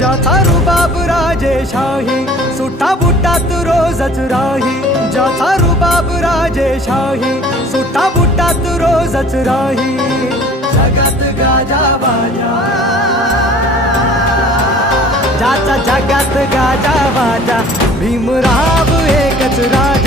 जाथारू शाही सुटा बुटात रोजच राही. जाथारू बाबराजे शाही सुटा बुटात रोजच राही. जगात गाजा बाजा. जाचा जगात गाजा बाजा भीमराव एकच राजा.